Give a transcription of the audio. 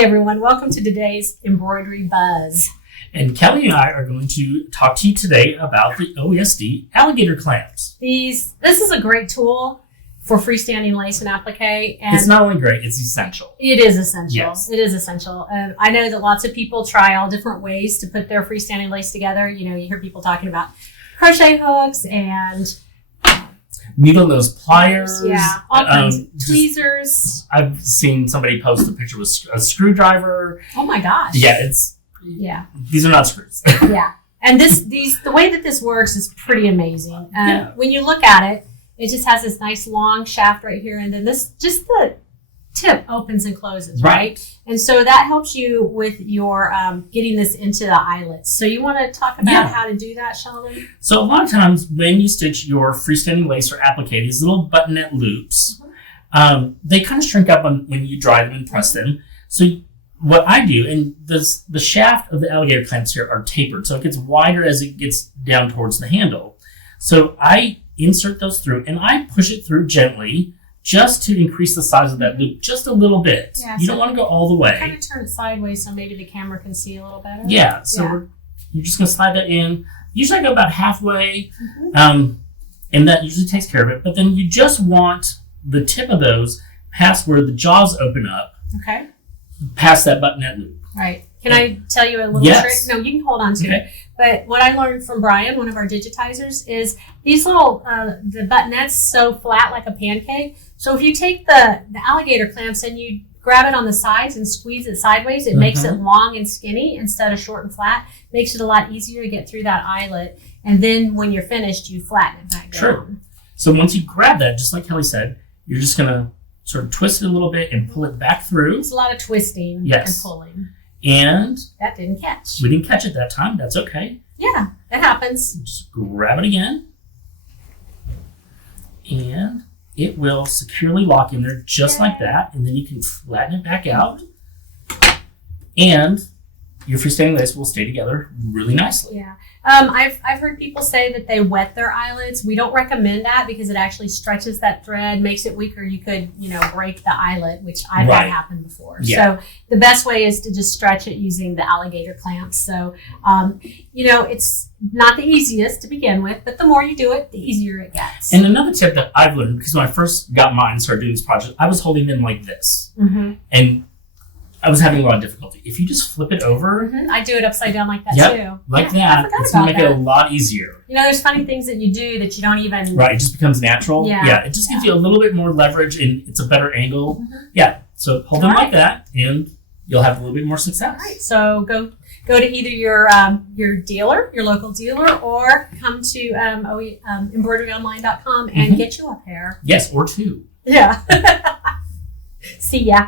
Hi, everyone. Welcome to today's Embroidery Buzz. And Kelly and I are going to talk to you today about the OESD Alligator clamps. This is a great tool for freestanding lace and applique. And it's not only great, it's essential. It is essential. Yes. It is essential. I know that lots of people try all different ways to put their freestanding lace together. You know, you hear people talking about crochet hooks and needle nose pliers. Yeah, all kinds of tweezers. I've seen somebody post a picture with a screwdriver. Oh my gosh. Yeah, these are not screws. Yeah. And the way that this works is pretty amazing. When you look at it, it just has this nice long shaft right here, and then the tip opens and closes, right? And so that helps you with your getting this into the eyelets. So you want to talk about how to do that, Sheldon? So a lot of times when you stitch your freestanding lace or applique, these little buttonette loops, they kind of shrink up when you dry them and press them. So what I do, and the shaft of the alligator clamps here are tapered, so it gets wider as it gets down towards the handle. So I insert those through, and I push it through gently just to increase the size of that loop just a little bit. Yeah, you don't want to go all the way. Kind of turn it sideways so maybe the camera can see a little better. Yeah, so you're just going to slide that in. Usually I go about halfway, and that usually takes care of it. But then you just want the tip of those past where the jaws open up. Okay. Past that buttonette loop. Right. Can I tell you a little trick? No, you can hold on to it. But what I learned from Brian, one of our digitizers, is these little, the buttonette's so flat like a pancake. So if you take the alligator clamps and you grab it on the sides and squeeze it sideways, it makes it long and skinny instead of short and flat. Makes it a lot easier to get through that eyelet. And then when you're finished, you flatten it back down. Sure. So once you grab that, just like Kelly said, you're just going to sort of twist it a little bit and pull it back through. It's a lot of twisting and pulling. And that didn't catch. We didn't catch it that time. That's okay. Yeah, it happens. Just grab it again. And it will securely lock in there just like that. And then you can flatten it back out. And your freestanding lace will stay together really nicely. Yeah. I've heard people say that they wet their eyelets. We don't recommend that because it actually stretches that thread, makes it weaker. You could, break the eyelet, which I've had happen before. Yeah. So the best way is to just stretch it using the alligator clamps. So, it's not the easiest to begin with, but the more you do it, the easier it gets. And another tip that I've learned, because when I first got mine and started doing this project, I was holding them like this. And I was having a lot of difficulty. If you just flip it over. I do it upside down like that too. Like that. It's going to make it a lot easier. There's funny things that you do that you don't even. Right. It just becomes natural. Yeah. It just gives you a little bit more leverage and it's a better angle. Yeah. So hold them like that and you'll have a little bit more success. All right. So go to either your dealer, your local dealer, or come to embroideryonline.com and get you a pair. Yes, or two. Yeah. See ya.